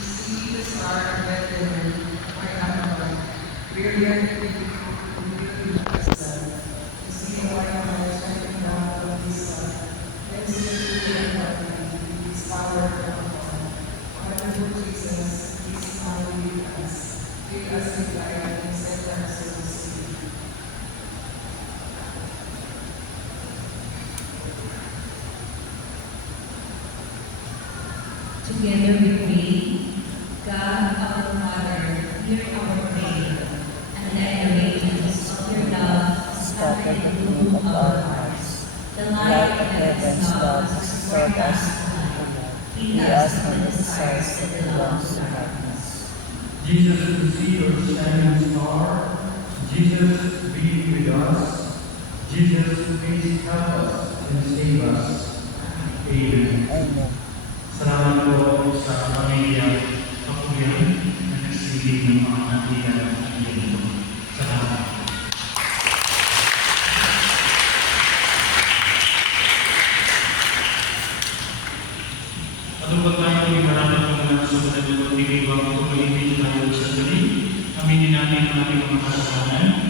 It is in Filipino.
See the star of Bethlehem, my Lord, brilliant in the sun. To see a white man shining down from his sun, and see the and his power from afar. Wonderful Jesus, please smile with us. Fill us with light and set our souls free. Together we pray, God our Father, hear our prayer, and let the radiance of your love scatter the gloom of our hearts. The light of heaven's love restore us tonight. Feed us with the stars that belongs to darkness. Jesus, to see your shining star. Jesus, be with us. Jesus, please help us and save us. Amen. Amen. Salamat po sa pamilya Kapuyan na nagsilbi ng mga kandiyan at kandiyan. Salamat. At upang tayo ay maraming mga sumunod at pagtigay bang ito palibig tayo sa dali, aminin natin ang ating mga kasalanan